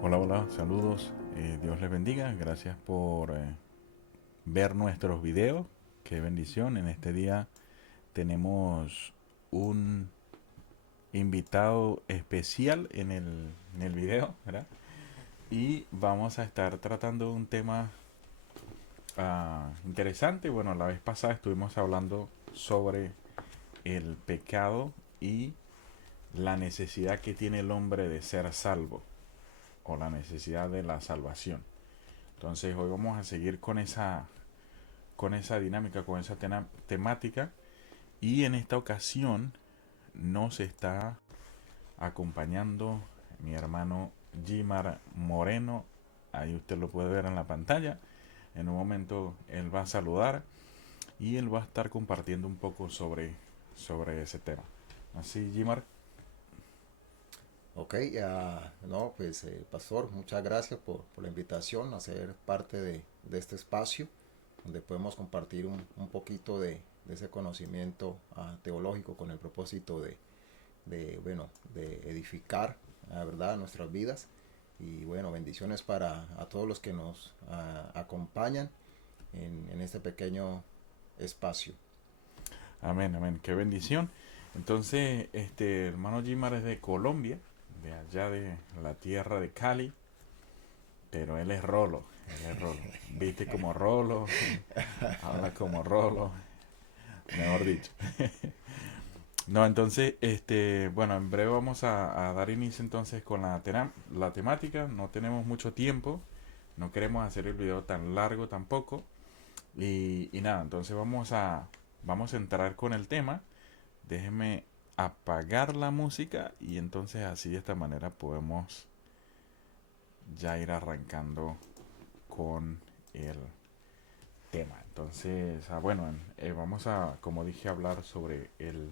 Hola, hola, saludos. Dios les bendiga. Gracias por ver nuestros videos. Qué bendición. En este día tenemos un invitado especial en el video, ¿verdad? Y vamos a estar tratando un tema interesante. Bueno, la vez pasada estuvimos hablando sobre el pecado y la necesidad que tiene el hombre de ser salvo o la necesidad de la salvación. Entonces hoy vamos a seguir con esa dinámica, con esa temática. Y en esta ocasión nos está acompañando mi hermano Gimar Moreno. Ahí usted lo puede ver en la pantalla. En un momento él va a saludar y él va a estar compartiendo un poco sobre ese tema. Así, Gimar. Ok, no, pues Pastor, muchas gracias por la invitación a ser parte de este espacio donde podemos compartir un poquito de ese conocimiento teológico con el propósito bueno, de edificar, la verdad, nuestras vidas. Y bueno, bendiciones para a todos los que nos acompañan en este pequeño espacio. Amén, amén. Qué bendición. Entonces, hermano Gimar es de Colombia, de allá de la tierra de Cali. Pero él es Rolo, él es Rolo. Viste como Rolo, habla como Rolo, mejor dicho. No, entonces, bueno, en breve vamos a dar inicio entonces con la temática. No tenemos mucho tiempo, no queremos hacer el video tan largo tampoco. Y nada, entonces vamos a entrar con el tema. Déjeme apagar la música y entonces así de esta manera podemos ya ir arrancando con el tema. Entonces, bueno, vamos a, como dije, hablar sobre el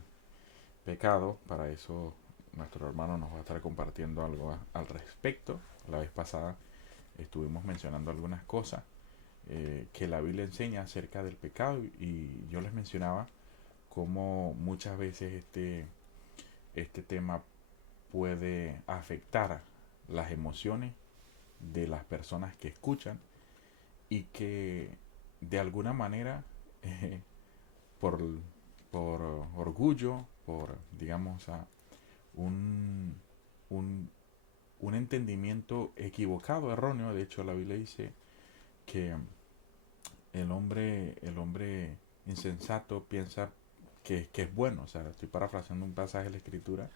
pecado. Para eso nuestro hermano nos va a estar compartiendo algo al respecto. La vez pasada estuvimos mencionando algunas cosas que la Biblia enseña acerca del pecado y yo les mencionaba cómo muchas veces este tema puede afectar las emociones de las personas que escuchan y que de alguna manera eh, por, por orgullo, por, digamos, un, un, un entendimiento equivocado, erróneo. De hecho, la Biblia dice que el hombre insensato piensa que es bueno. O sea, estoy parafraseando un pasaje de la Escritura,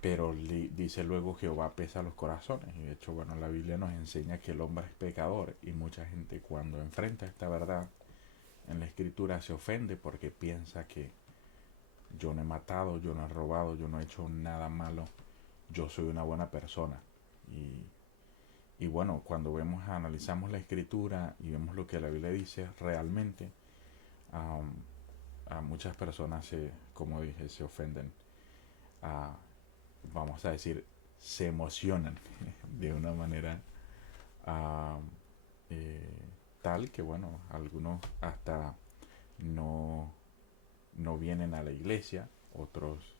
pero dice luego Jehová pesa los corazones. Y de hecho, bueno, la Biblia nos enseña que el hombre es pecador y mucha gente cuando enfrenta esta verdad en la Escritura se ofende porque piensa que yo no he matado, yo no he robado, yo no he hecho nada malo, yo soy una buena persona. Y bueno, cuando analizamos la escritura y vemos lo que la Biblia dice realmente, um, a muchas personas, como dije, se ofenden, a, vamos a decir, se emocionan de una manera um, eh, tal que, bueno, algunos hasta no, no vienen a la iglesia, otros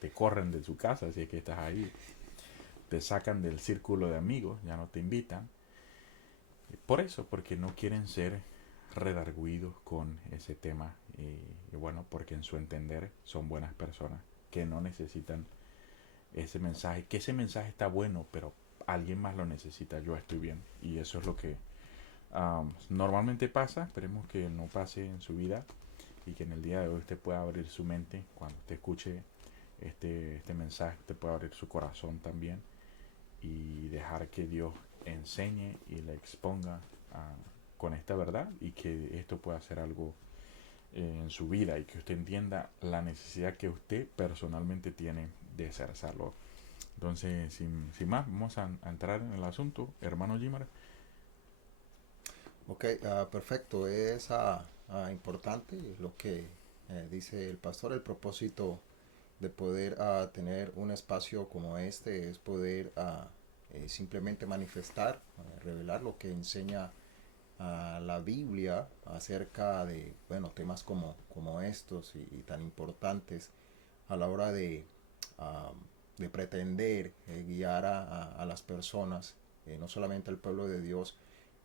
te corren de su casa si es que estás ahí, te sacan del círculo de amigos, ya no te invitan. Por eso, porque no quieren ser redarguidos con ese tema y bueno, porque en su entender son buenas personas que no necesitan ese mensaje, que ese mensaje está bueno, pero alguien más lo necesita, yo estoy bien. Y eso es lo que normalmente pasa, esperemos que no pase en su vida y que en el día de hoy usted pueda abrir su mente cuando te escuche este mensaje, te pueda abrir su corazón también y dejar que Dios enseñe y le exponga con esta verdad y que esto pueda hacer algo en su vida y que usted entienda la necesidad que usted personalmente tiene de ser salvo. Entonces, sin más, vamos a entrar en el asunto, hermano Jimar. Ok, perfecto. Es importante lo que dice el pastor. El propósito de poder tener un espacio como este es poder simplemente manifestar, revelar lo que enseña la Biblia acerca de, bueno, temas como estos y tan importantes a la hora de de pretender guiar a las personas, no solamente al pueblo de Dios,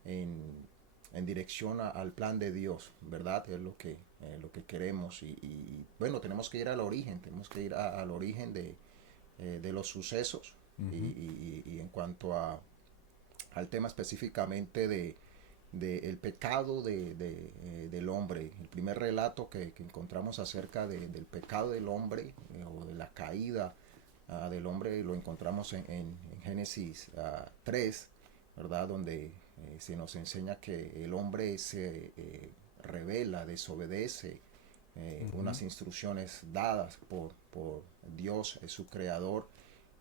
en dirección al plan de Dios, ¿verdad? Es lo que queremos bueno, tenemos que ir al origen, tenemos que ir al origen de los sucesos Ujú. y en cuanto al tema específicamente de el pecado del hombre. El primer relato que encontramos acerca del pecado del hombre o de la caída del hombre lo encontramos en Génesis 3, ¿verdad? Donde se nos enseña que el hombre se revela, desobedece Ujú. unas instrucciones dadas por Dios, su creador,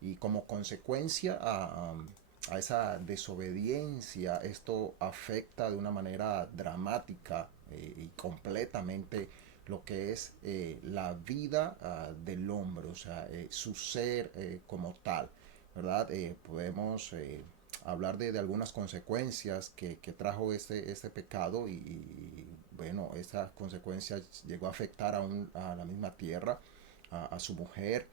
y como consecuencia a esa desobediencia, esto afecta de una manera dramática y completamente lo que es la vida del hombre, o sea, su ser como tal, ¿verdad? Podemos hablar de algunas consecuencias que trajo este pecado bueno, esta consecuencia llegó a afectar a la misma tierra, a su mujer,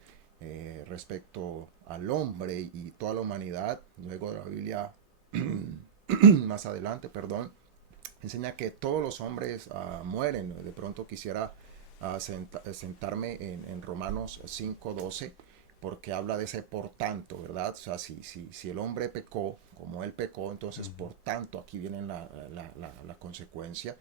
respecto al hombre y toda la humanidad. Luego de la Biblia, más adelante, perdón, enseña que todos los hombres mueren. De pronto quisiera sentarme en Romanos 5:12 porque habla de ese por tanto, ¿verdad? O sea, si el hombre pecó, como él pecó, entonces Ujú. por tanto aquí viene la consecuencia.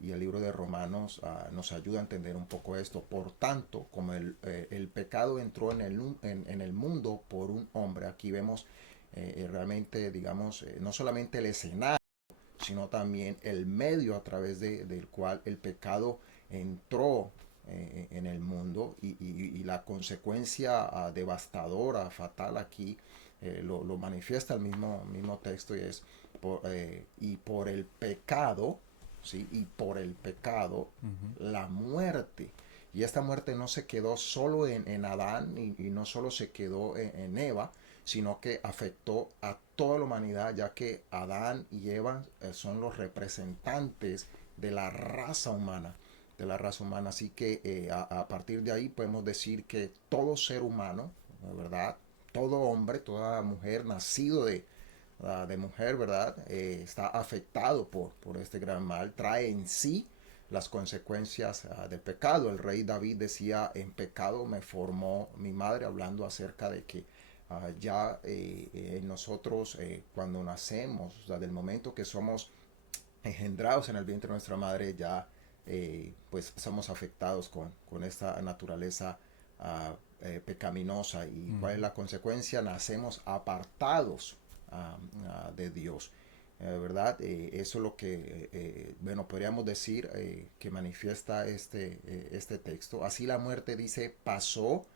Y el libro de Romanos nos ayuda a entender un poco esto. Por tanto, como el pecado entró en el mundo por un hombre, aquí vemos realmente, digamos, no solamente el escenario, sino también el medio a través del cual el pecado entró en el mundo y la consecuencia devastadora, fatal aquí, lo manifiesta el mismo texto y es y por el pecado, ¿sí? Y por el pecado, Ujú. la muerte. Y esta muerte no se quedó solo en Adán y no solo se quedó en Eva, sino que afectó a toda la humanidad, ya que Adán y Eva son los representantes de la raza humana, de la raza humana. Así que a partir de ahí podemos decir que todo ser humano, ¿verdad? Todo hombre, toda mujer nacido de mujer, ¿verdad? Está afectado por este gran mal, trae en sí las consecuencias del pecado. El rey David decía, en pecado me formó mi madre, hablando acerca de que ya nosotros cuando nacemos, o sea, del momento que somos engendrados en el vientre de nuestra madre, ya pues somos afectados con esta naturaleza pecaminosa. ¿Y cuál es Ujú. la consecuencia? Nacemos apartados de Dios. ¿Verdad? Eso es lo que, bueno, podríamos decir que manifiesta este texto. Así la muerte dice, pasó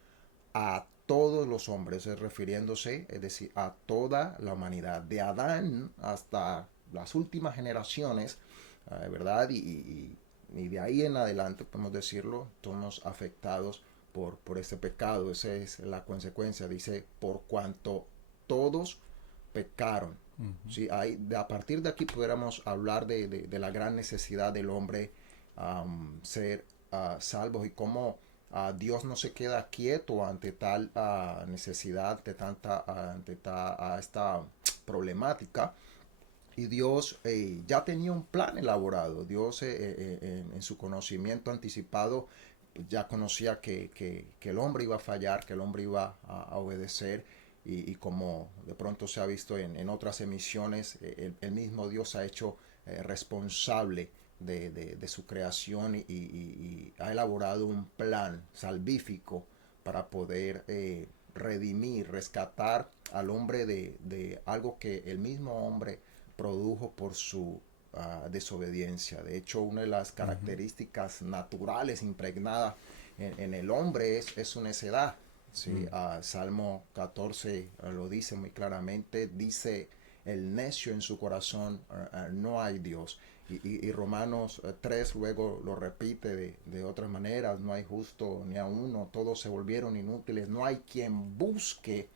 a todos los hombres, refiriéndose, es decir, a toda la humanidad, de Adán hasta las últimas generaciones, ¿verdad? Y de ahí en adelante, podemos decirlo, somos afectados por este pecado. Esa es la consecuencia, dice, por cuanto todos pecaron. Ujú. ¿Sí? A partir de aquí pudiéramos hablar de la gran necesidad del hombre ser salvos y cómo Dios no se queda quieto ante tal necesidad, ante esta problemática. Y Dios ya tenía un plan elaborado. Dios en su conocimiento anticipado ya conocía que el hombre iba a fallar, que el hombre iba a obedecer. Y como de pronto se ha visto en otras emisiones, el mismo Dios ha hecho responsable de su creación y ha elaborado un plan salvífico para poder redimir, rescatar al hombre de algo que el mismo hombre produjo por su desobediencia. De hecho, una de las Ujú. características naturales impregnadas en el hombre es su necedad. ¿Sí? Mm. Salmo 14 lo dice muy claramente, dice el necio en su corazón, no hay Dios. Y Romanos 3 luego lo repite de otras maneras, no hay justo ni a uno, todos se volvieron inútiles, no hay quien busque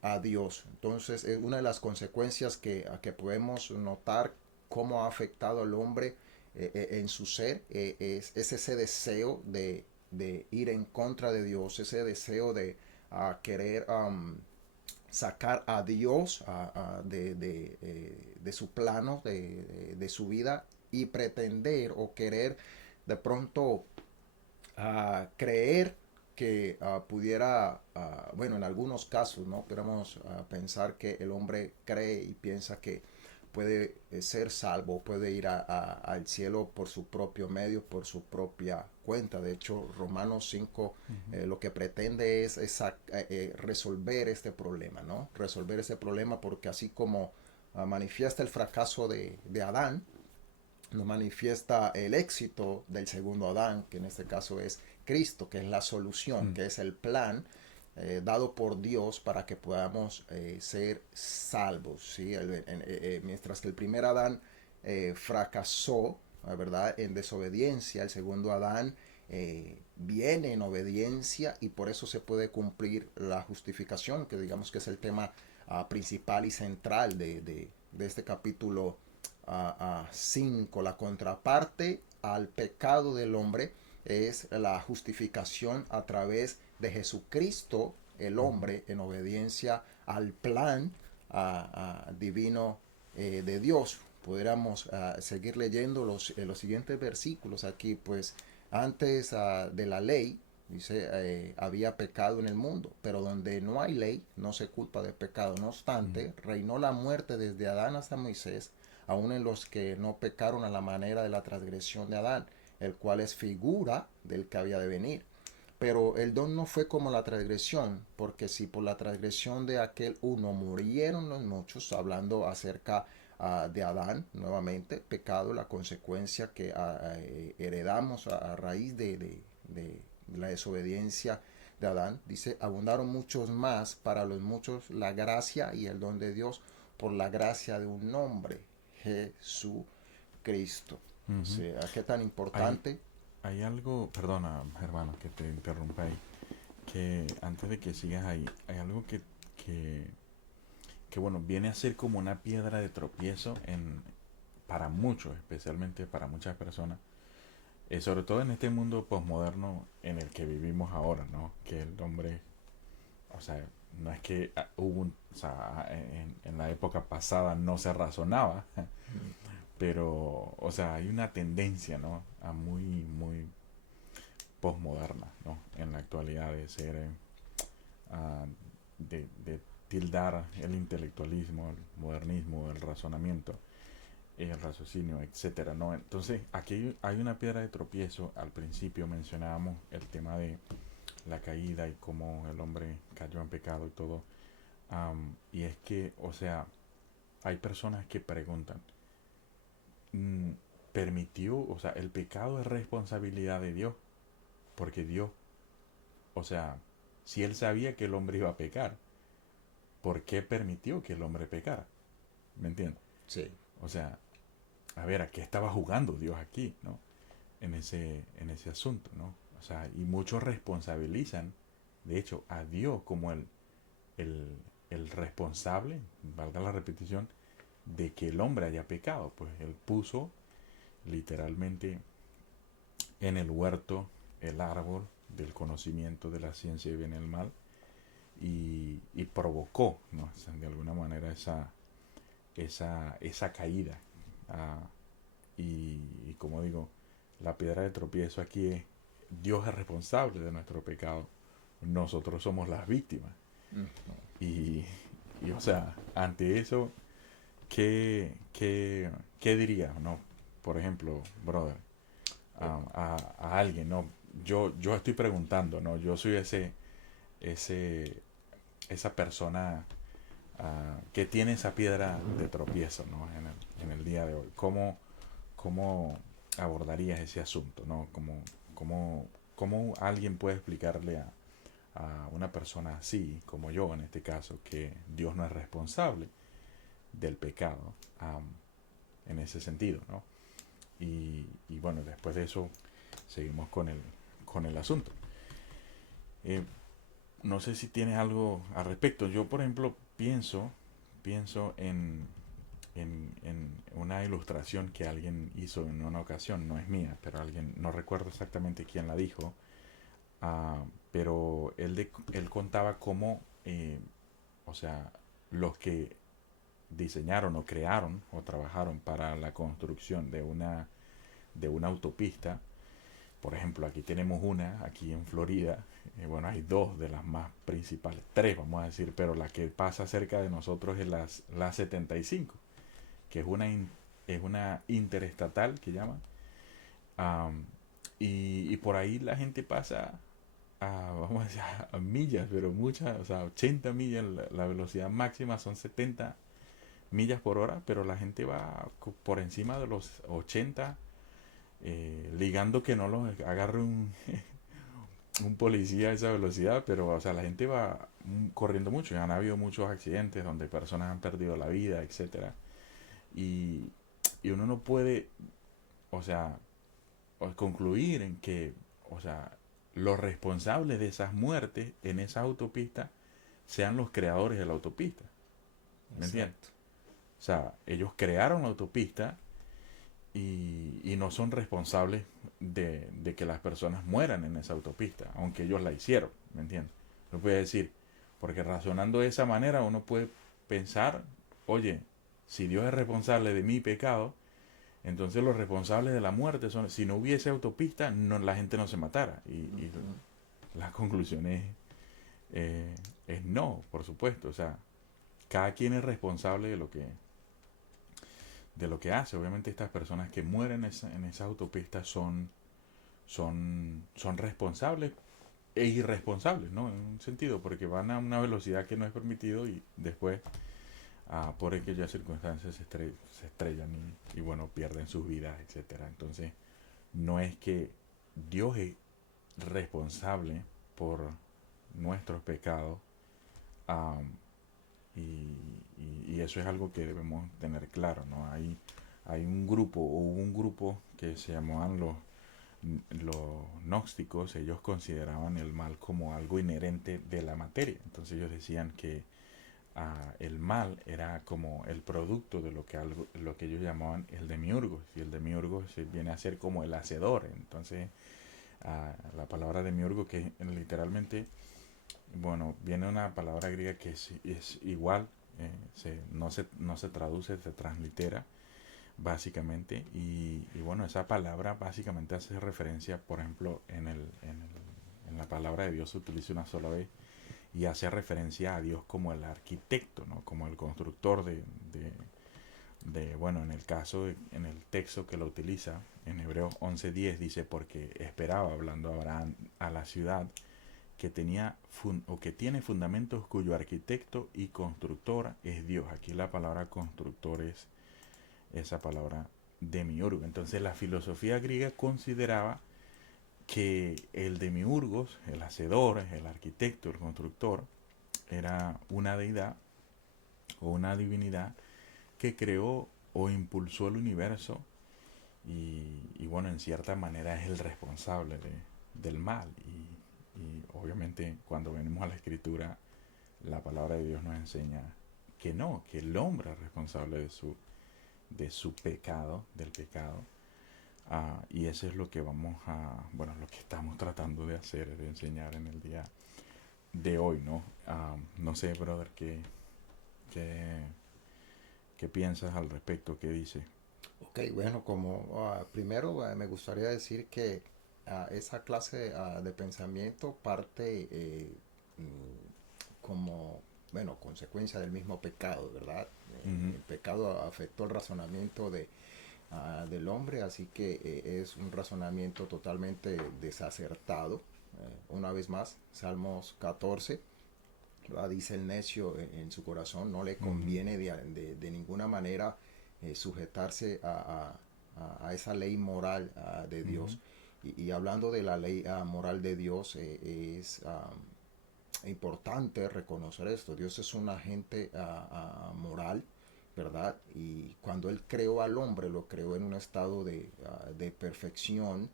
a Dios. Entonces, una de las consecuencias que podemos notar cómo ha afectado al hombre en su ser es ese deseo de ir en contra de Dios, ese deseo a querer sacar a Dios de su plano, de su vida, y pretender o querer de pronto creer que pudiera, bueno, en algunos casos, ¿no? Podemos pensar que el hombre cree y piensa que puede ser salvo, puede ir al cielo por su propio medio, por su propia cuenta. De hecho, Romanos 5 Ujú. lo que pretende es resolver este problema, ¿no? Resolver este problema porque así como manifiesta el fracaso de Adán, nos manifiesta el éxito del segundo Adán, que en este caso es Cristo, que es la solución, Mm. que es el plan dado por Dios para que podamos ser salvos. ¿Sí? Mientras que el primer Adán fracasó, ¿verdad? En desobediencia, el segundo Adán viene en obediencia y por eso se puede cumplir la justificación, que digamos que es el tema principal y central de este capítulo 5. La contraparte al pecado del hombre es la justificación a través de Jesucristo, el Ujú. hombre, en obediencia al plan divino de Dios. Pudiéramos seguir leyendo los siguientes versículos aquí, pues antes de la ley, dice, había pecado en el mundo, pero donde no hay ley, no se culpa de pecado. No Mm. obstante, reinó la muerte desde Adán hasta Moisés, aun en los que no pecaron a la manera de la transgresión de Adán, el cual es figura del que había de venir. Pero el don no fue como la transgresión, porque si por la transgresión de aquel uno murieron los muchos, hablando acerca de Adán, nuevamente, pecado, la consecuencia que heredamos raíz de la desobediencia de Adán, dice, abundaron muchos más para los muchos la gracia y el don de Dios por la gracia de un hombre, Jesucristo. O Ujú. sea, qué tan Hay, importante. hay algo, perdona, hermano, que te interrumpa ahí, que antes de que sigas ahí, hay algo que, que bueno, viene a ser como una piedra de tropiezo para muchos, especialmente para muchas personas, sobre todo en este mundo posmoderno en el que vivimos ahora, ¿no? Que el hombre, o sea, no es que o sea, en la época pasada no se razonaba, pero, o sea, hay una tendencia, ¿no? A muy posmoderna, ¿no? En la actualidad de ser, ah, de tildar el intelectualismo, el modernismo, el razonamiento, el raciocinio, etcétera, ¿no? Entonces, aquí hay una piedra de tropiezo. Al principio mencionábamos el tema de la caída y cómo el hombre cayó en pecado y todo. Y es que, o sea, hay personas que preguntan, mm, ¿permitió? O sea, el pecado es responsabilidad de Dios, porque Dios, o sea, si él sabía que el hombre iba a pecar, ¿por qué permitió que el hombre pecara? ¿Me entiendes? Sí. O sea, a ver, ¿a qué estaba jugando Dios aquí, no? En ese asunto, ¿no? O sea, y muchos responsabilizan, de hecho, a Dios como el, el responsable, valga la repetición, de que el hombre haya pecado. Pues él puso literalmente en el huerto el árbol del conocimiento de la ciencia y bien y el mal y provocó, ¿no? O sea, de alguna manera esa caída. Ah, y como digo, la piedra de tropiezo aquí es Dios es responsable de nuestro pecado. Nosotros somos las víctimas. Mm. Y, o sea, ante eso, ¿qué diría, no? Por ejemplo, brother, Eh, a alguien, ¿no? Yo estoy preguntando, ¿no? Yo soy ese, esa persona que tiene esa piedra de tropiezo, ¿no? En el día de hoy. ¿Cómo abordarías ese asunto, ¿no? ¿Cómo alguien puede explicarle a una persona así, como yo en este caso, que Dios no es responsable del pecado um, en ese sentido, ¿no? Y bueno, después de eso seguimos con el asunto. Eh, no sé si tienes algo al respecto. Yo, por ejemplo, pienso en una ilustración que alguien hizo en una ocasión, no es mía, pero alguien, no recuerdo exactamente quién la dijo, pero él contaba cómo, o sea, los que diseñaron o crearon o trabajaron para la construcción de una autopista. Por ejemplo, aquí tenemos una, aquí en Florida. Bueno, hay dos de las más principales, tres vamos a decir, pero la que pasa cerca de nosotros es la 75, que es una interestatal que llaman. Am, y por ahí la gente pasa vamos a decir, a millas, pero muchas, o sea, 80 millas, la velocidad máxima son 70 millas por hora, pero la gente va por encima de los 80, ligando que no los agarre un policía a esa velocidad, pero o sea, la gente va corriendo mucho, y han habido muchos accidentes donde personas han perdido la vida, etcétera. Y, y uno no puede, o sea, concluir en que, o sea, los responsables de esas muertes en esa autopista sean los creadores de la autopista. ¿Me entiendes? Exacto. O sea, ellos crearon la autopista y no son responsables de que las personas mueran en esa autopista, aunque ellos la hicieron. ¿Me entiendes? No puede decir, porque razonando de esa manera uno puede pensar, oye, si Dios es responsable de mi pecado, entonces los responsables de la muerte son, si no hubiese autopista, no, la gente no se matara. Y Ujú. la conclusión eh, es no, por supuesto. O sea, cada quien es responsable de lo que hace. Obviamente estas personas que mueren en esas autopistas son responsables e irresponsables, ¿no? En un sentido, porque van a una velocidad que no es permitido y después, por aquellas circunstancias, se estrellan y, bueno, pierden sus vidas, etcétera. Entonces, no es que Dios es responsable por nuestros pecados, um, y eso es algo que debemos tener claro, ¿no? Hay un grupo, o hubo un grupo que se llamaban los gnósticos. Ellos consideraban el mal como algo inherente de la materia. Entonces ellos decían que el mal era como el producto de lo que ellos llamaban el demiurgo. Y el demiurgo viene a ser como el hacedor. Entonces la palabra demiurgo, que literalmente, bueno, viene una palabra griega que es igual, no se traduce, se translitera básicamente. Y bueno, esa palabra básicamente hace referencia, por ejemplo, en la palabra de Dios se utiliza una sola vez y hace referencia a Dios como el arquitecto, ¿no? Como el constructor bueno, en el caso, en el texto que lo utiliza, en Hebreos 11:10 dice, porque esperaba, hablando a Abraham, a la ciudad que tenía o que tiene fundamentos, cuyo arquitecto y constructor es Dios. Aquí la palabra constructor es esa palabra demiurgo. Entonces la filosofía griega consideraba que el demiurgos, el hacedor, el arquitecto, el constructor, era una deidad o una divinidad que creó o impulsó el universo y bueno, en cierta manera es el responsable del mal. Y obviamente cuando venimos a la escritura, la palabra de Dios nos enseña que no, que el hombre es responsable de su pecado, del pecado. Y eso es lo que bueno, lo que estamos tratando de hacer, de enseñar en el día de hoy, ¿no? No sé, brother, qué, qué piensas al respecto, qué dice. Ok, bueno, como primero me gustaría decir que esa clase de pensamiento parte como, bueno, consecuencia del mismo pecado, ¿verdad? Ujú. El pecado afectó el razonamiento del hombre, así que es un razonamiento totalmente desacertado. Una vez más, Salmos 14, ¿verdad? Dice el necio en su corazón, no le Ujú. conviene de ninguna manera sujetarse a esa ley moral de Ujú. Dios. Y hablando de la ley moral de Dios, es importante reconocer esto. Dios es un agente moral, ¿verdad? Y cuando Él creó al hombre, lo creó en un estado de perfección,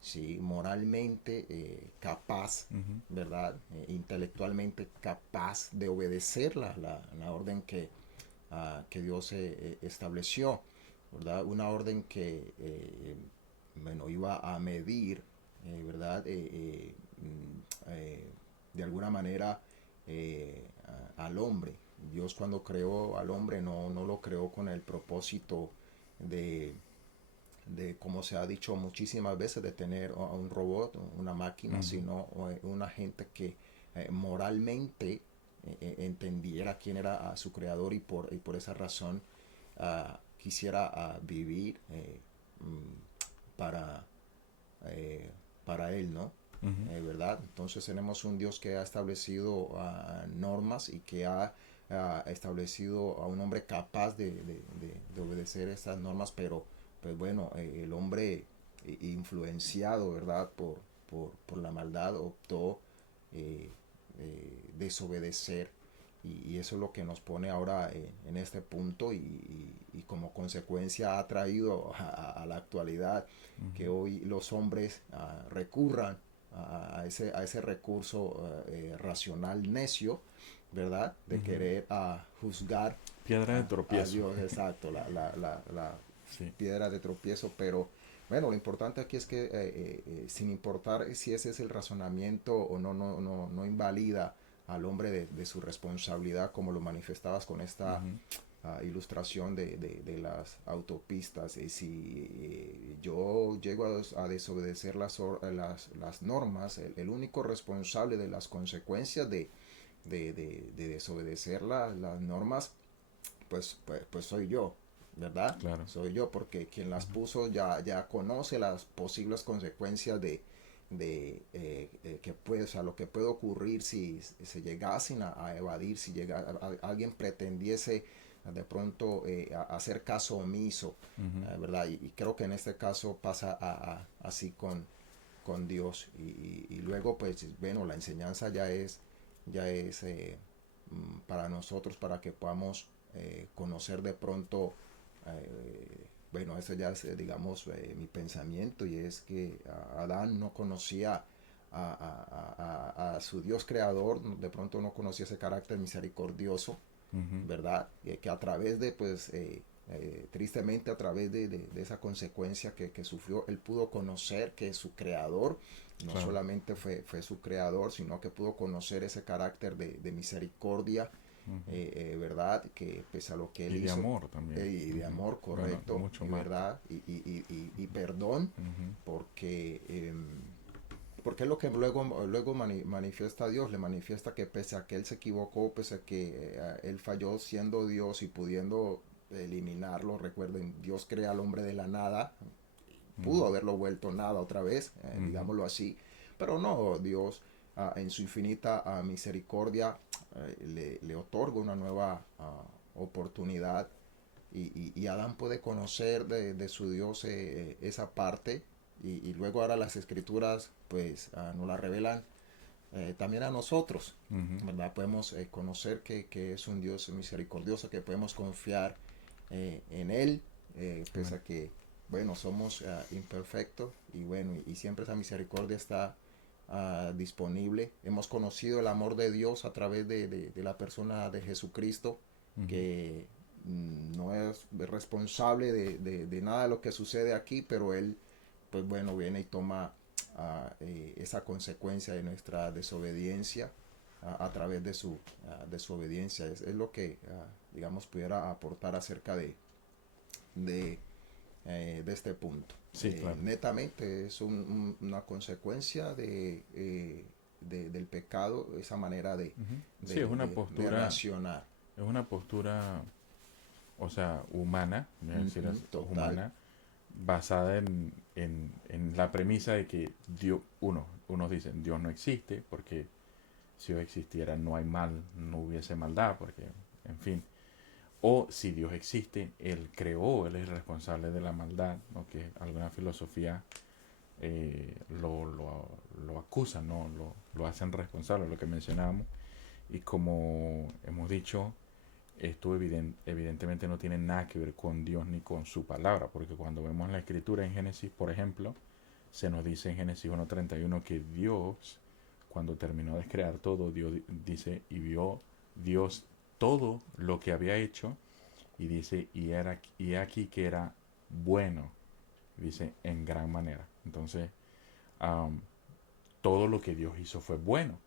¿sí? Moralmente capaz, Ujú. ¿verdad? Intelectualmente capaz de obedecer la orden que Dios estableció, ¿verdad? Una orden que, bueno, iba a medir, ¿verdad? de alguna manera al hombre. Dios cuando creó al hombre no lo creó con el propósito de, como se ha dicho muchísimas veces, de tener a un robot, una máquina, Ujú. sino una gente que moralmente entendiera quién era su creador y por esa razón quisiera vivir para, eh, para él, ¿no? Ujú. ¿Verdad? Entonces tenemos un Dios que ha establecido normas y que ha establecido a un hombre capaz de obedecer estas normas, pero pues bueno, el hombre influenciado, ¿verdad? Por la maldad optó eh, desobedecer y eso es lo que nos pone ahora en este punto y como consecuencia ha traído a la actualidad que hoy los hombres recurran a ese recurso racional necio, ¿verdad? De Ujú. querer juzgar Piedra de a tropiezo. Dios, exacto, la Sí. piedra de tropiezo, pero bueno, lo importante aquí es que sin importar si ese es el razonamiento o no invalida al hombre de su responsabilidad como lo manifestabas con esta Ujú. ilustración de las autopistas. Si yo llego a desobedecer las normas, el único responsable de las consecuencias de desobedecer las normas, pues soy yo, ¿verdad? Claro. Soy yo porque quien las Ujú. puso ya conoce las posibles consecuencias que puede, o sea, lo que puede ocurrir si se llegasen evadir, si alguien pretendiese de pronto hacer caso omiso, Ujú. ¿verdad? Y creo que en este caso pasa así con Dios. Y luego, pues, bueno, la enseñanza ya es para nosotros, para que podamos conocer de pronto, bueno, eso ya es, digamos, mi pensamiento, y es que Adán no conocía a su Dios creador, de pronto no conocía ese carácter misericordioso, Ujú. ¿verdad? Que a través de, pues, tristemente a través de esa consecuencia que sufrió, él pudo conocer que su creador no Claro. solamente fue su creador, sino que pudo conocer ese carácter de misericordia, Ujú. ¿verdad? Que pese a lo que él Y de hizo, amor también. y de Ujú. amor, Bueno, correcto, mucho y más. verdad, y perdón, Ujú. porque porque es lo que luego manifiesta Dios, le manifiesta que pese a que él se equivocó, pese a que él falló siendo Dios y pudiendo eliminarlo, recuerden, Dios crea al hombre de la nada, pudo Ujú. haberlo vuelto nada otra vez, Ujú. digámoslo así, pero no, Dios en su infinita misericordia le otorga una nueva oportunidad y Adán puede conocer de su Dios esa parte y luego ahora las escrituras pues nos la revelan también a nosotros, Ujú. ¿verdad? Podemos conocer que es un Dios misericordioso, que podemos confiar en Él, pese Amén. a que, bueno, somos imperfectos y bueno, y siempre esa misericordia está disponible. Hemos conocido el amor de Dios a través de la persona de Jesucristo, Ujú. que no es responsable de nada de lo que sucede aquí, pero Él, pues bueno, viene y toma esa consecuencia de nuestra desobediencia a través de su obediencia. Es lo que, digamos, pudiera aportar acerca de, de este punto. Sí, claro. Netamente es una consecuencia del pecado, esa manera Ujú. Sí, es una de postura, racionar. es una postura, o sea, humana, voy a decir Ujú, así, total. humana, basada en la premisa de que Dios, unos dicen Dios no existe, porque si Dios existiera no hay mal, no hubiese maldad, porque, en fin. O si Dios existe, Él creó, Él es responsable de la maldad, ¿no? Que alguna filosofía eh, lo, lo, lo acusan, ¿no? Lo hacen responsable, lo que mencionábamos. Y como hemos dicho, esto evidentemente no tiene nada que ver con Dios ni con su palabra, porque cuando vemos la escritura en Génesis, por ejemplo, se nos dice en Génesis 1.31 que Dios, cuando terminó de crear todo, Dios dice, y vio Dios todo lo que había hecho, y dice, y aquí que era bueno, dice, en gran manera. Entonces, um, todo lo que Dios hizo fue bueno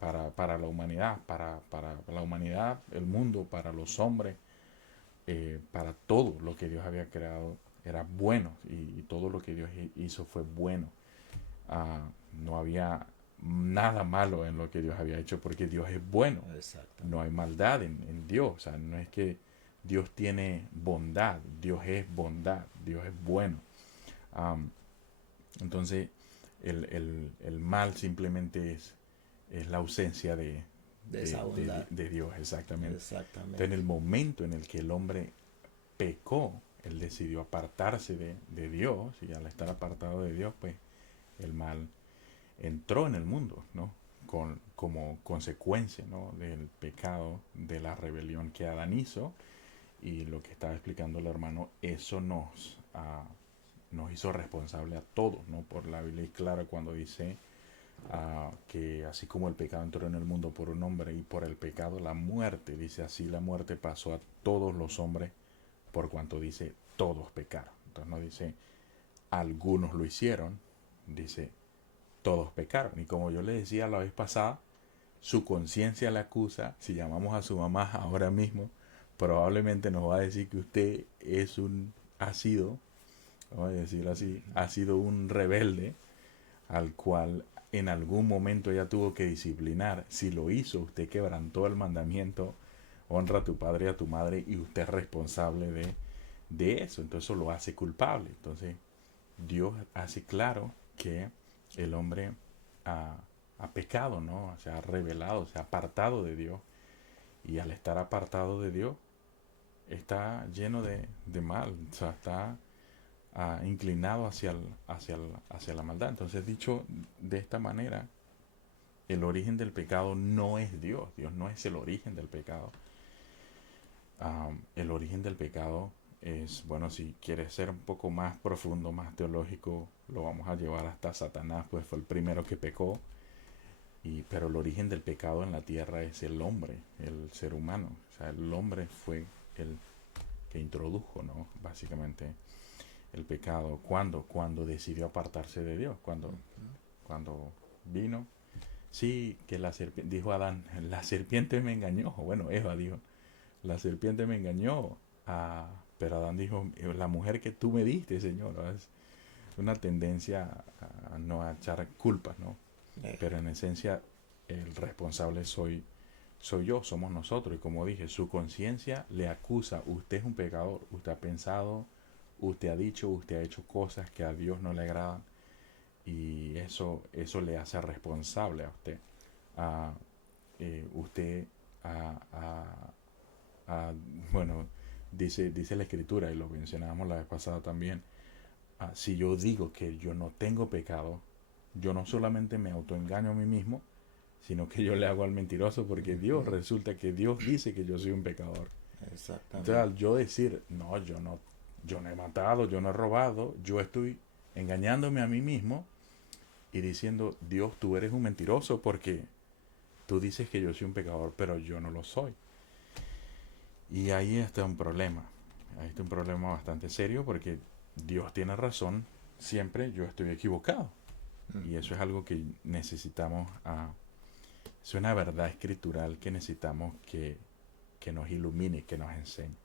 para la humanidad, para la humanidad, el mundo, para los hombres, para todo lo que Dios había creado era bueno y todo lo que Dios hizo fue bueno. No había nada malo en lo que Dios había hecho porque Dios es bueno. No hay maldad en Dios. O sea, no es que Dios tiene bondad. Dios es bondad. Dios es bueno. Um, entonces, el mal simplemente es la ausencia De esa bondad. de Dios, exactamente. Exactamente. Entonces, en el momento en el que el hombre pecó, él decidió apartarse de Dios y al estar apartado de Dios, pues el mal entró en el mundo, ¿no? Como consecuencia, ¿no? Del pecado, de la rebelión que Adán hizo y lo que estaba explicando el hermano, eso nos hizo responsable a todos, ¿no? Por la Biblia es clara cuando dice que así como el pecado entró en el mundo por un hombre y por el pecado la muerte, dice así la muerte pasó a todos los hombres por cuanto dice todos pecaron. Entonces no dice algunos lo hicieron, dice todos pecaron. Y como yo le decía la vez pasada, su conciencia le acusa. Si llamamos a su mamá ahora mismo, probablemente nos va a decir que usted ha sido, vamos a decirlo así, ha sido un rebelde al cual en algún momento ella tuvo que disciplinar. Si lo hizo, usted quebrantó el mandamiento, honra a tu padre y a tu madre, y usted es responsable de eso. Entonces eso lo hace culpable. Entonces Dios hace claro que el hombre ha pecado, ¿no? Se ha rebelado, se ha apartado de Dios. Y al estar apartado de Dios, está lleno de mal. O sea, está inclinado hacia la maldad. Entonces, dicho de esta manera, el origen del pecado no es Dios. Dios no es el origen del pecado. El origen del pecado es, bueno, si quieres ser un poco más profundo, más teológico, lo vamos a llevar hasta Satanás, pues fue el primero que pecó. Pero el origen del pecado en la tierra es el hombre, el ser humano. O sea, el hombre fue el que introdujo, ¿no? Básicamente el pecado. Cuando decidió apartarse de Dios, cuando vino. Sí, que la serpiente, dijo Adán, la serpiente me engañó. Bueno, Eva dijo, la serpiente me engañó. Pero Adán dijo, la mujer que tú me diste, Señor. Es una tendencia a no echar culpas, ¿no? Pero en esencia el responsable soy yo, somos nosotros. Y como dije, su conciencia le acusa, usted es un pecador, usted ha pensado, usted ha dicho, usted ha hecho cosas que a Dios no le agradan y eso le hace responsable a usted. Ah, usted, ah, ah, ah, bueno, dice la escritura y lo mencionábamos la vez pasada también, si yo digo que yo no tengo pecado, yo no solamente me autoengaño a mí mismo, sino que yo le hago al mentiroso porque Dios, resulta que Dios dice que yo soy un pecador. Exactamente. Entonces al yo decir, no, yo no he matado, yo no he robado, yo estoy engañándome a mí mismo y diciendo, Dios, tú eres un mentiroso porque tú dices que yo soy un pecador, pero yo no lo soy. Y ahí está un problema. Ahí está un problema bastante serio porque Dios tiene razón, siempre yo estoy equivocado. Y eso es algo que necesitamos, es una verdad escritural que necesitamos que nos ilumine, que nos enseñe.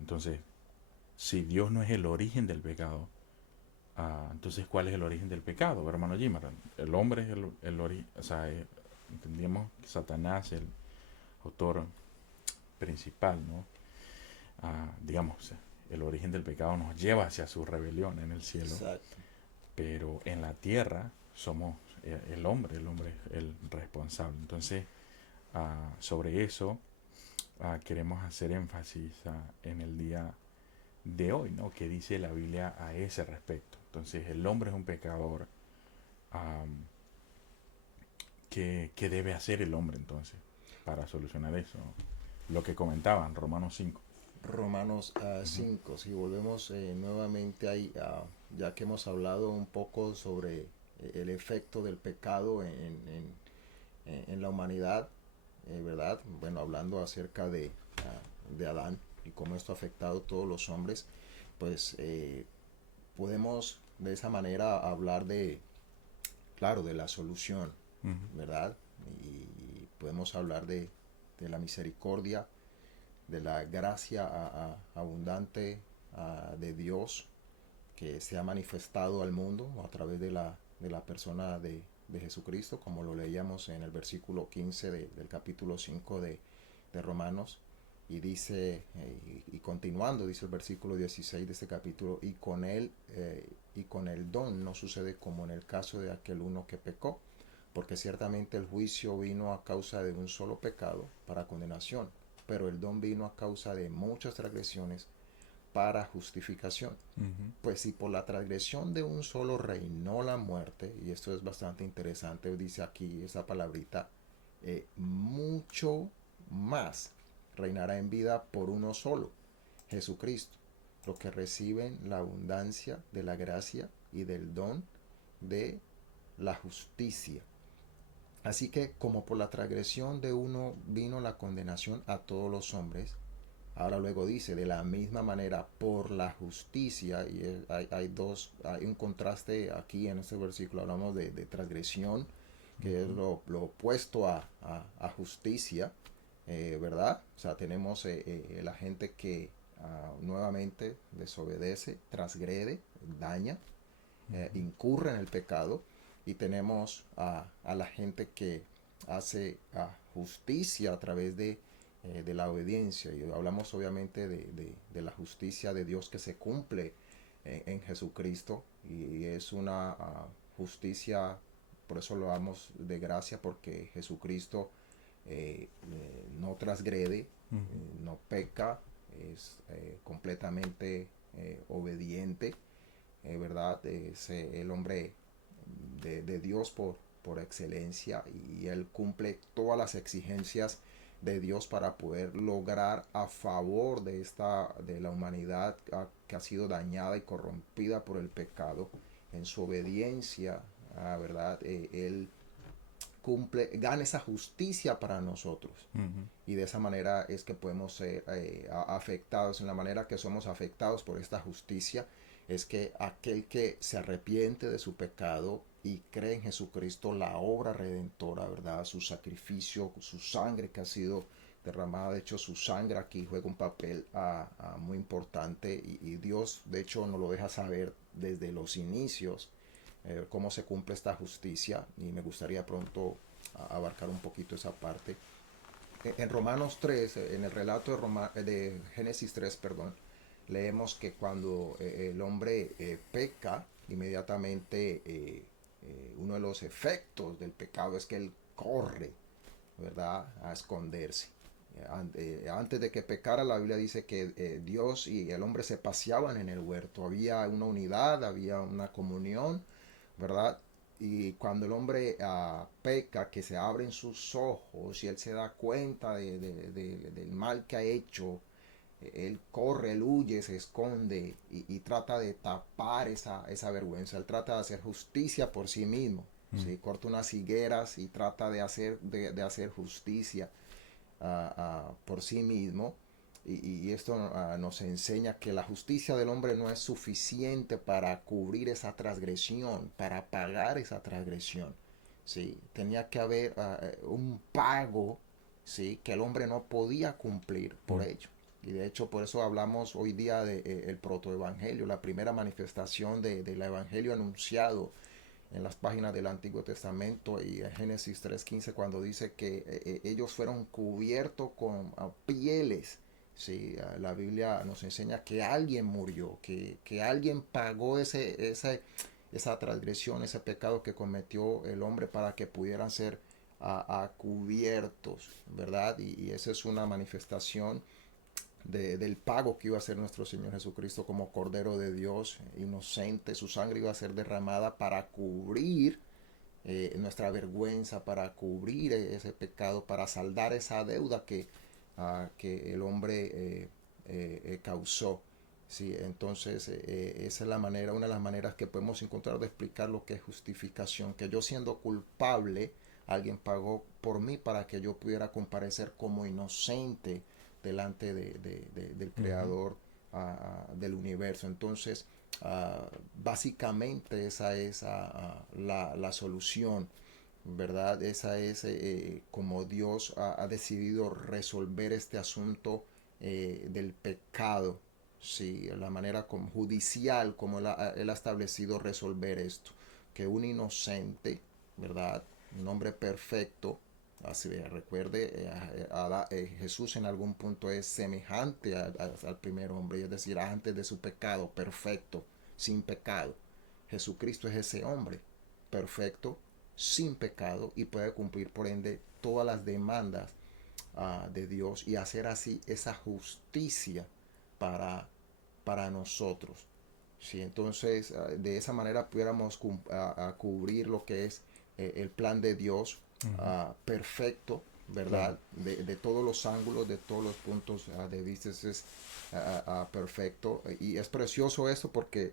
Entonces, si Dios no es el origen del pecado, entonces ¿cuál es el origen del pecado, hermano Jimaran? El hombre es el origen, o sea, entendíamos que Satanás, el autor principal, ¿no? Digamos, el origen del pecado nos lleva hacia su rebelión en el cielo. Exacto. Pero en la tierra somos el hombre es el responsable. Entonces, sobre eso queremos hacer énfasis en el día de hoy, ¿no? ¿Qué dice la Biblia a ese respecto? Entonces, el hombre es un pecador. ¿Qué debe hacer el hombre entonces para solucionar eso? Lo que comentaban, Romanos 5. Romanos 5, si volvemos nuevamente ahí, ya que hemos hablado un poco sobre el efecto del pecado en la humanidad, ¿verdad? Bueno, hablando acerca de Adán y cómo esto ha afectado a todos los hombres, pues podemos de esa manera hablar claro, de la solución, Ujú, ¿verdad? Y podemos hablar de la misericordia, de la gracia abundante de Dios que se ha manifestado al mundo a través de la persona de Jesucristo, como lo leíamos en el versículo 15 del capítulo 5 de Romanos. Y dice, y continuando, dice el versículo 16 de este capítulo, y con el don no sucede como en el caso de aquel uno que pecó, porque ciertamente el juicio vino a causa de un solo pecado para condenación, pero el don vino a causa de muchas transgresiones para justificación. ujú, Pues si por la transgresión de un solo reinó la muerte, y esto es bastante interesante, dice aquí esa palabrita, mucho más reinará en vida por uno solo, Jesucristo, los que reciben la abundancia de la gracia y del don de la justicia. Así que como por la transgresión de uno vino la condenación a todos los hombres, ahora luego dice, de la misma manera, por la justicia, y hay un contraste aquí en este versículo, hablamos de transgresión, que es ujú, lo opuesto a justicia, ¿verdad? O sea, tenemos la gente que nuevamente desobedece, transgrede, daña, ujú, incurre en el pecado, y tenemos a la gente que hace justicia a través de la obediencia. Y hablamos obviamente de la justicia de Dios que se cumple en Jesucristo, y es una justicia, por eso lo damos de gracia, porque Jesucristo no transgrede, ujú, no peca, es completamente obediente, ¿verdad? Es el hombre de Dios por excelencia, y él cumple todas las exigencias de Dios para poder lograr a favor de la humanidad que ha sido dañada y corrompida por el pecado. En su obediencia, ¿verdad? Él gana esa justicia para nosotros, ujú, y de esa manera es que podemos ser afectados. En la manera que somos afectados por esta justicia es que aquel que se arrepiente de su pecado y cree en Jesucristo, la obra redentora, ¿verdad? Su sacrificio, su sangre que ha sido derramada, de hecho su sangre aquí juega un papel muy importante, y Dios de hecho nos lo deja saber desde los inicios, cómo se cumple esta justicia, y me gustaría pronto abarcar un poquito esa parte. En Romanos 3, en el relato de Génesis 3, perdón, leemos que cuando el hombre peca, inmediatamente uno de los efectos del pecado es que él corre, ¿verdad?, a esconderse. Antes de que pecara, la Biblia dice que Dios y el hombre se paseaban en el huerto. Había una unidad, había una comunión, ¿verdad? Y cuando el hombre peca, que se abren sus ojos y él se da cuenta del mal que ha hecho, él corre, él huye, se esconde, y trata de tapar esa vergüenza. Él trata de hacer justicia por sí mismo. ujú, ¿Sí? Corta unas higueras y trata de hacer justicia por sí mismo. Y esto nos enseña que la justicia del hombre no es suficiente para cubrir esa transgresión, para pagar esa transgresión. ¿Sí? Tenía que haber un pago, ¿sí?, que el hombre no podía cumplir por ujú, ello. Y de hecho por eso hablamos hoy día del protoevangelio, la primera manifestación del evangelio anunciado en las páginas del Antiguo Testamento, y en Génesis 3:15, cuando dice que ellos fueron cubiertos con pieles. Sí, la Biblia nos enseña que alguien murió, que alguien pagó esa transgresión, ese pecado que cometió el hombre para que pudieran ser cubiertos, ¿verdad? Y esa es una manifestación del pago que iba a hacer nuestro Señor Jesucristo como Cordero de Dios inocente. Su sangre iba a ser derramada para cubrir nuestra vergüenza, para cubrir ese pecado, para saldar esa deuda que el hombre causó. Sí, entonces esa es la manera, una de las maneras que podemos encontrar de explicar lo que es justificación, que yo siendo culpable, alguien pagó por mí para que yo pudiera comparecer como inocente delante del ujú, creador del universo. Entonces Básicamente esa es la solución, ¿verdad? Esa es como Dios ha decidido resolver este asunto del pecado, sí, la manera como, judicial como él ha establecido resolver esto, que un inocente, ¿verdad? Un hombre perfecto, así recuerde, Jesús en algún punto es semejante al primer hombre, es decir, antes de su pecado, perfecto, sin pecado. Jesucristo es ese hombre perfecto, sin pecado y puede cumplir por ende todas las demandas de Dios y hacer así esa justicia para, para nosotros. Si entonces de esa manera pudiéramos cubrir lo que es el plan de Dios Ujú. perfecto, Claro, ¿verdad? De todos los ángulos, de todos los puntos de vista es perfecto. Y es precioso esto porque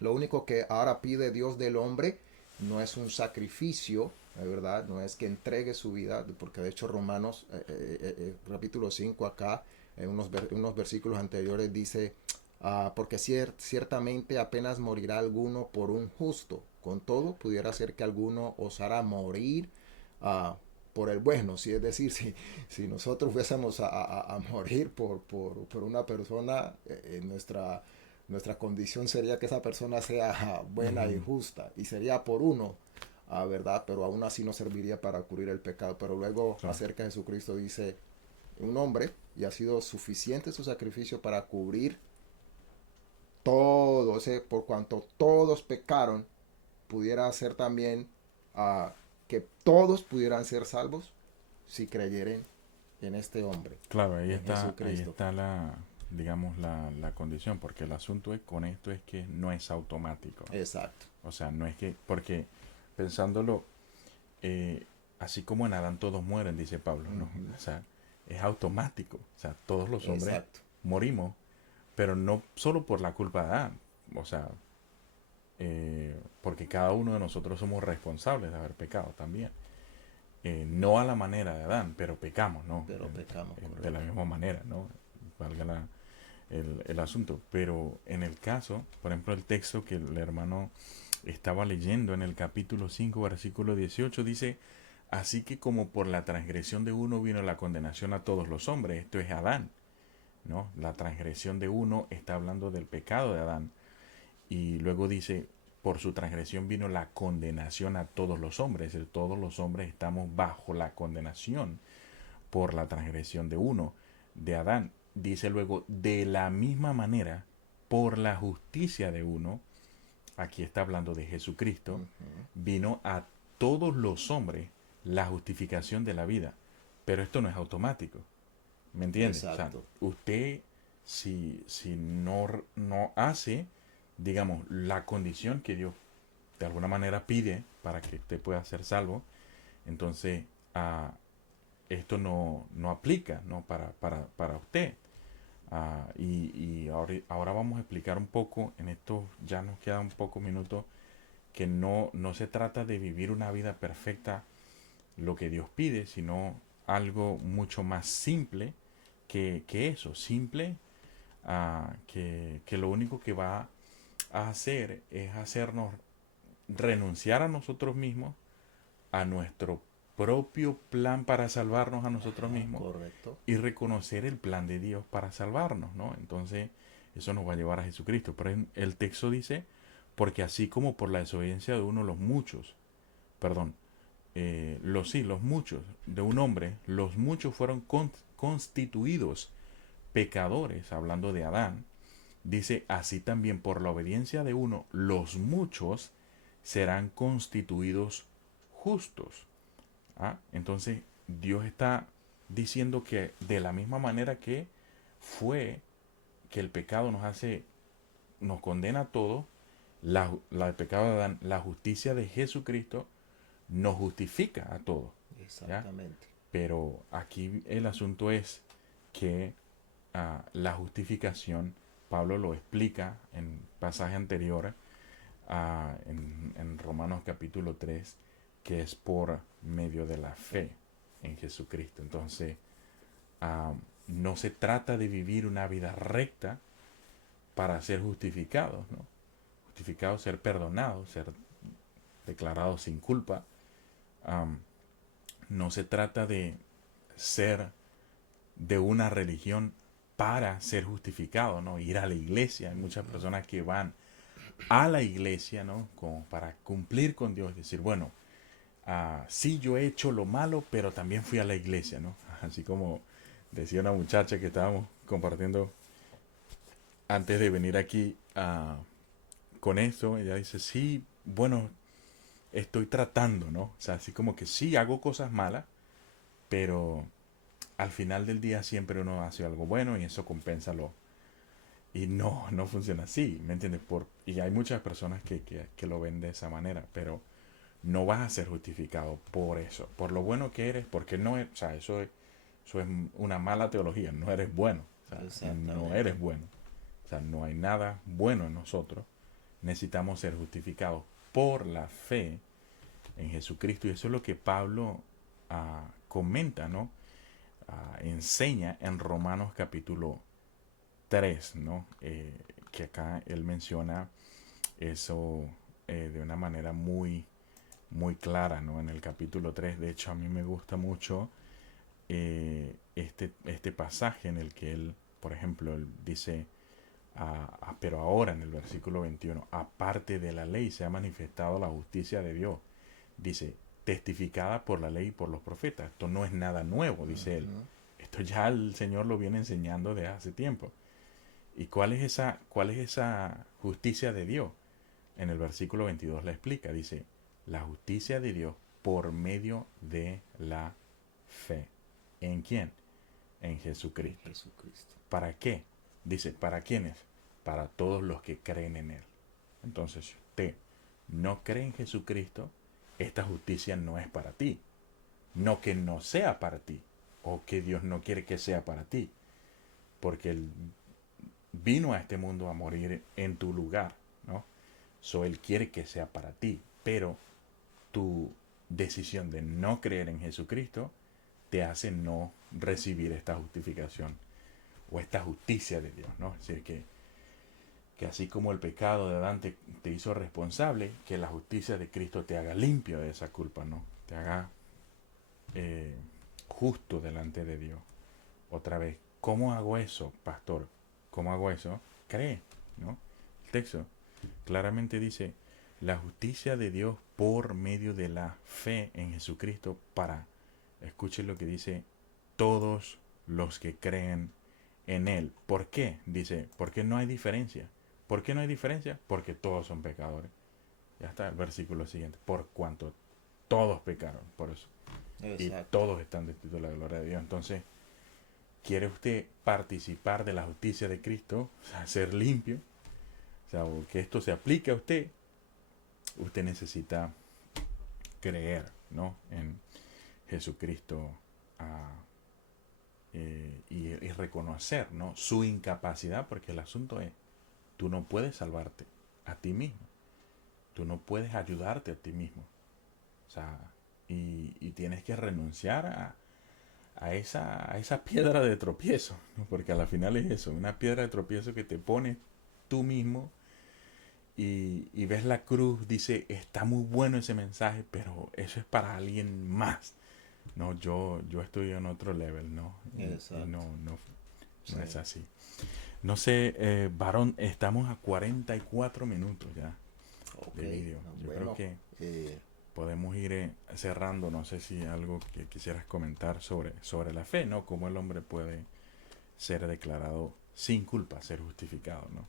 lo único que ahora pide Dios del hombre no es un sacrificio, ¿verdad? No es que entregue su vida, porque de hecho Romanos capítulo 5 acá, en unos versículos anteriores dice, porque ciertamente apenas morirá alguno por un justo, con todo pudiera ser que alguno osara morir uh, por el bueno, ¿sí? Es decir, si nosotros fuésemos a morir por una persona, nuestra condición sería que esa persona sea buena y ujú, justa, y sería por uno, ¿verdad? Pero aún así no serviría para cubrir el pecado. Pero luego claro, acerca de Jesucristo dice, un hombre, y ha sido suficiente su sacrificio para cubrir todo, por cuanto todos pecaron, pudiera ser también que todos pudieran ser salvos si creyeren en este hombre, claro, en ahí Jesucristo. está la, digamos, la condición, porque el asunto con esto es que no es automático. Exacto, O sea, no es que, porque pensándolo, eh, así como en Adán todos mueren, dice Pablo, ¿no? uh-huh. O sea, es automático. O sea, todos los hombres Exacto, morimos, pero no solo por la culpa de Adán. O sea, porque cada uno de nosotros somos responsables de haber pecado también. No a la manera de Adán, pero pecamos, ¿no? pero pecamos, De la correcto. misma manera, ¿no? Valga el asunto. Pero en el caso, por ejemplo, el texto que el hermano estaba leyendo en el capítulo 5 versículo 18 dice, así que como por la transgresión de uno vino la condenación a todos los hombres, esto es Adán, ¿no? La transgresión de uno está hablando del pecado de Adán. Y luego dice, por su transgresión vino la condenación a todos los hombres, es decir, todos los hombres estamos bajo la condenación por la transgresión de uno, de Adán. Dice luego, de la misma manera, por la justicia de uno, aquí está hablando de Jesucristo, Uh-huh. vino a todos los hombres la justificación de la vida. Pero esto no es automático, ¿me entiende? O sea, Exacto, usted si no hace, digamos, la condición que Dios de alguna manera pide para que usted pueda ser salvo, entonces esto no aplica, ¿no? Para usted. Y ahora vamos a explicar un poco, en esto ya nos quedan un poco minutos, que no se trata de vivir una vida perfecta lo que Dios pide, sino algo mucho más simple que eso, simple, que lo único que va a hacer es hacernos renunciar a nosotros mismos, a nuestro propio plan para salvarnos a nosotros ajá, mismos correcto, y reconocer el plan de Dios para salvarnos, ¿no? Entonces, eso nos va a llevar a Jesucristo. Pero el texto dice, porque así como por la desobediencia de uno los muchos, perdón, los muchos de un hombre, los muchos fueron constituidos pecadores, hablando de Adán, dice, así también por la obediencia de uno, los muchos serán constituidos justos. Entonces, Dios está diciendo que de la misma manera que fue que el pecado nos condena a todos, el pecado de Adán, la justicia de Jesucristo nos justifica a todos, ¿ya? exactamente. Pero aquí el asunto es que la justificación, Pablo lo explica en pasaje anterior, en Romanos capítulo 3, que es por medio de la fe en Jesucristo. Entonces, no se trata de vivir una vida recta para ser justificados, ¿no? Justificados, ser perdonados, ser declarados sin culpa. Um, no se trata de ser de una religión para ser justificado, ¿no? Ir a la iglesia. Hay muchas personas que van a la iglesia, ¿no? Como para cumplir con Dios, decir, bueno, sí, yo he hecho lo malo, pero también fui a la iglesia, ¿no? Así como decía una muchacha que estábamos compartiendo antes de venir aquí con esto, ella dice, sí, bueno, estoy tratando, ¿no? O sea, así como que sí, hago cosas malas, pero al final del día siempre uno hace algo bueno y eso compensa lo. Y no funciona así, ¿me entiendes? Y hay muchas personas que lo ven de esa manera, pero no vas a ser justificado por eso, por lo bueno que eres, porque no es, o sea, eso es una mala teología, no eres bueno, o sea, no Exactamente. eres bueno, o sea, no hay nada bueno en nosotros, necesitamos ser justificados por la fe en Jesucristo, y eso es lo que Pablo comenta, ¿no? Enseña en Romanos capítulo 3, ¿no? Que acá él menciona eso de una manera muy clara, ¿no? En el capítulo 3, de hecho a mí me gusta mucho este pasaje en el que él, por ejemplo, él dice, pero ahora en el versículo 21, aparte de la ley se ha manifestado la justicia de Dios, dice, testificada por la ley y por los profetas. Esto no es nada nuevo, dice él. Ujú. Esto ya el Señor lo viene enseñando desde hace tiempo. ¿Y cuál es esa justicia de Dios? En el versículo 22 la explica. Dice, la justicia de Dios por medio de la fe. ¿En quién? En En Jesucristo. Jesucristo. ¿Para qué? Dice, ¿para quiénes? Para todos los que creen en Él. Entonces, si usted no cree en Jesucristo, esta justicia no es para ti. No que no sea para ti, o que Dios no quiere que sea para ti, porque Él vino a este mundo a morir en tu lugar, ¿no? Él quiere que sea para ti, pero tu decisión de no creer en Jesucristo te hace no recibir esta justificación o esta justicia de Dios, ¿no? Es decir, que así como el pecado de Adán te hizo responsable, que la justicia de Cristo te haga limpio de esa culpa, ¿no? Te haga eh, justo delante de Dios. Otra vez, ¿cómo hago eso, pastor? ¿Cómo hago eso? Cree, ¿no? El texto claramente dice, la justicia de Dios por medio de la fe en Jesucristo para, escuchen lo que dice, todos los que creen en Él. ¿Por qué? Dice, porque no hay diferencia. ¿Por qué no hay diferencia? Porque todos son pecadores. Ya está el versículo siguiente. Por cuanto todos pecaron, por eso. Y Exacto. todos están destituidos de la gloria de Dios. Entonces, ¿quiere usted participar de la justicia de Cristo? O sea, ser limpio. O sea, o que esto se aplique a usted. Usted necesita creer, ¿no? En Jesucristo y reconocer, ¿no? Su incapacidad, porque el asunto es, tú no puedes salvarte a ti mismo. Tú no puedes ayudarte a ti mismo. O sea, y tienes que renunciar a esa piedra de tropiezo, ¿no? Porque a la final es eso, una piedra de tropiezo que te pones tú mismo y ves la cruz, dice, está muy bueno ese mensaje, pero eso es para alguien más. No, yo estoy en otro level, ¿no? Y Exacto. no Sí. es así. No sé, varón, estamos a 44 minutos ya Ok. de vídeo. Yo creo Bueno, que eh, podemos ir cerrando. No sé si algo que quisieras comentar sobre la fe, ¿no? Cómo el hombre puede ser declarado sin culpa, ser justificado, ¿no?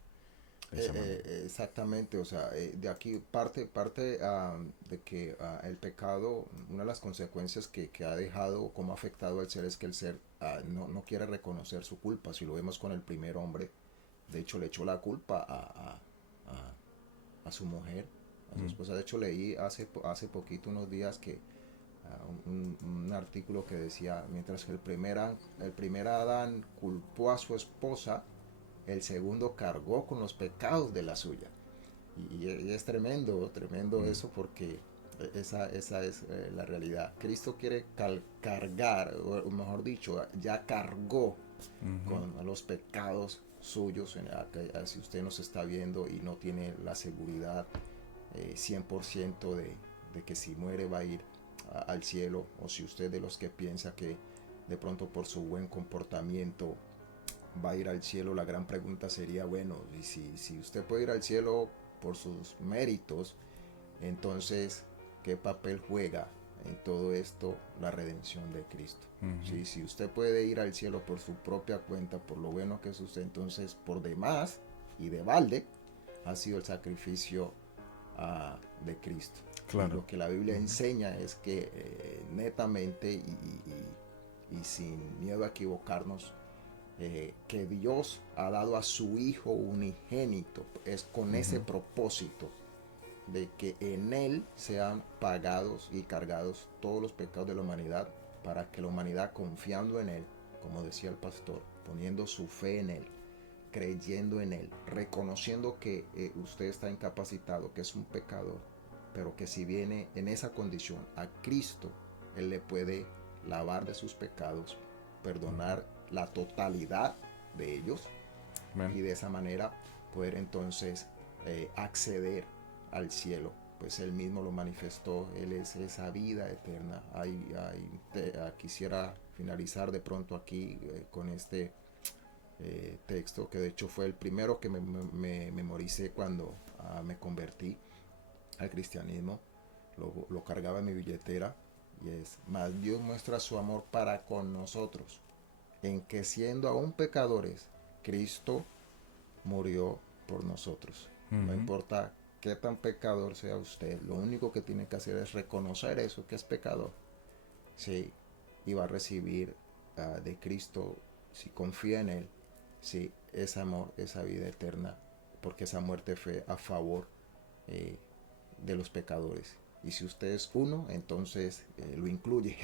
De esa manera. exactamente, o sea, de aquí parte de que el pecado, una de las consecuencias que ha dejado, cómo ha afectado al ser es que el ser no quiere reconocer su culpa. Si lo vemos con el primer hombre, de hecho le echó la culpa a su mujer, a su Mm, esposa. De hecho leí hace poquito, unos días, que un artículo que decía, mientras que el primer Adán culpó a su esposa, el segundo cargó con los pecados de la suya. Y es tremendo mm, eso, porque esa es la realidad. Cristo quiere cargar, o mejor dicho, ya cargó con los pecados suyos. Si usted nos está viendo y no tiene la seguridad 100% de que si muere va a ir al cielo, o si usted de los que piensa que de pronto por su buen comportamiento va a ir al cielo, la gran pregunta sería, bueno, y si usted puede ir al cielo por sus méritos, entonces, ¿qué papel juega en todo esto la redención de Cristo? ¿Sí? Si usted puede ir al cielo por su propia cuenta, por lo bueno que es usted, entonces por demás y de balde ha sido el sacrificio de Cristo. Claro. Y lo que la Biblia enseña es que netamente y sin miedo a equivocarnos, que Dios ha dado a su Hijo unigénito, es con ese propósito de que en Él sean pagados y cargados todos los pecados de la humanidad, para que la humanidad, confiando en Él, como decía el pastor, poniendo su fe en Él, creyendo en Él, reconociendo que usted está incapacitado, que es un pecador, pero que si viene en esa condición a Cristo, Él le puede lavar de sus pecados, perdonar la totalidad de ellos, y de esa manera poder entonces acceder al cielo. Pues Él mismo lo manifestó, Él es esa vida eterna. Quisiera finalizar de pronto aquí con este texto, que de hecho fue el primero que me memoricé cuando me convertí al cristianismo. Lo cargaba en mi billetera, y es: mas Dios muestra su amor para con nosotros, en que siendo aún pecadores, Cristo murió por nosotros. No importa qué tan pecador sea usted, lo único que tiene que hacer es reconocer eso, que es pecador, sí, y va a recibir de Cristo, si confía en Él, sí, ese amor, esa vida eterna, porque esa muerte fue a favor de los pecadores. Y si usted es uno, entonces lo incluye,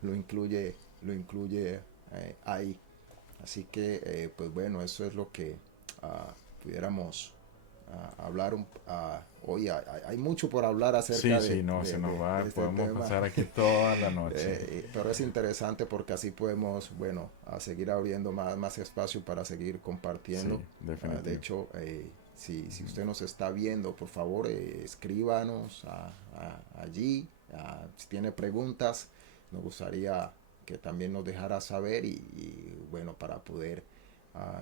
lo incluye ahí. Así que, pues bueno, eso es lo que pudiéramos hablar hoy. Hay mucho por hablar acerca se nos va, de este podemos tema. pasar aquí toda la noche. Pero es interesante porque así podemos, bueno, seguir abriendo más espacio para seguir compartiendo. Sí, definitivo. De hecho, si usted nos está viendo, por favor, escríbanos allí. Si tiene preguntas, nos gustaría que también nos dejara saber, y bueno, para poder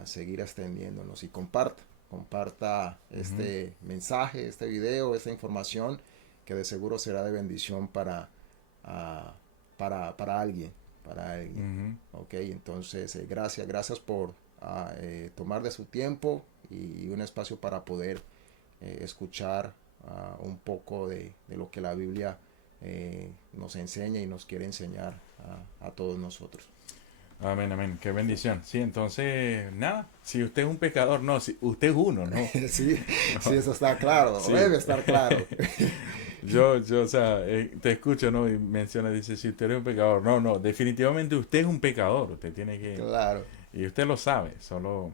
seguir extendiéndonos. Y comparta este mensaje, este video, esta información, que de seguro será de bendición para alguien. Ok, entonces gracias por tomar de su tiempo y un espacio para poder escuchar un poco de lo que la Biblia nos enseña y nos quiere enseñar a todos nosotros. Amén, amén. Qué bendición. Sí, entonces, nada. Si usted es un pecador, no. Si usted es uno, ¿no? Sí, eso está claro. Sí. Debe estar claro. O sea, te escucho, ¿no? Y menciona, dice, si usted es un pecador. No, definitivamente usted es un pecador. Usted tiene que... Claro. Y usted lo sabe. Solo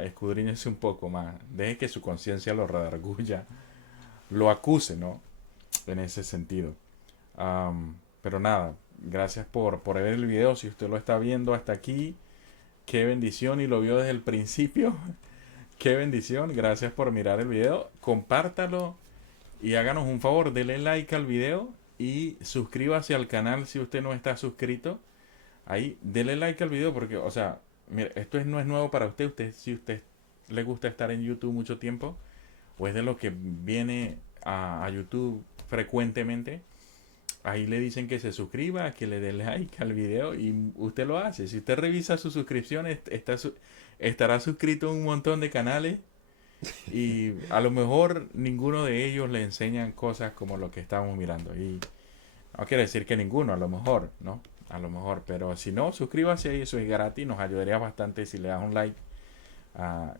escudriñese un poco más. Deje que su conciencia lo redarguya. Lo acuse, ¿no? En ese sentido. Pero nada. Gracias por ver el video. Si usted lo está viendo hasta aquí, qué bendición, y lo vio desde el principio. Qué bendición. Gracias por mirar el video. Compártalo y háganos un favor. Dele like al video y suscríbase al canal si usted no está suscrito. Ahí, dele like al video porque, o sea, mire, esto no es nuevo para usted. Si usted le gusta estar en YouTube mucho tiempo, o es de los que viene a YouTube frecuentemente, ahí le dicen que se suscriba, que le dé like al video, y usted lo hace. Si usted revisa sus suscripciones, estará suscrito a un montón de canales, y a lo mejor ninguno de ellos le enseñan cosas como lo que estamos mirando. Y no quiere decir que ninguno, a lo mejor, ¿no? A lo mejor, pero si no, suscríbase ahí, eso es gratis, nos ayudaría bastante si le das un like.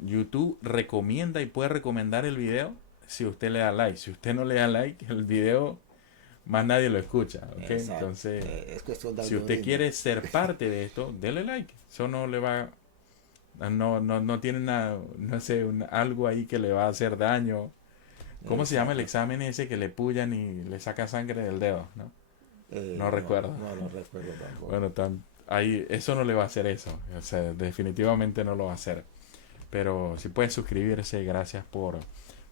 YouTube recomienda y puede recomendar el video si usted le da like. Si usted no le da like, el video más nadie lo escucha, ¿ok? Exacto. Entonces, Es cuestión de si usted algoritmo. quiere ser parte de esto, dele like. Eso no le va, no tiene nada, no sé, algo ahí que le va a hacer daño. ¿Cómo se llama el examen ese que le pullan y le saca sangre del dedo, no? No recuerdo. No recuerdo tampoco. Bueno, ahí, eso no le va a hacer eso. O sea, definitivamente no lo va a hacer. Pero si pueden suscribirse, gracias por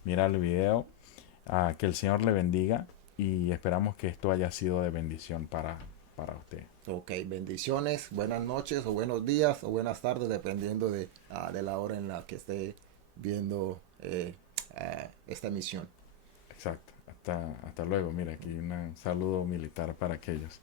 mirar el video. Que el Señor le bendiga y esperamos que esto haya sido de bendición para usted. Ok, bendiciones, buenas noches o buenos días o buenas tardes, dependiendo de la hora en la que esté viendo esta emisión. Exacto. Hasta luego. Mira, aquí un saludo militar para aquellos.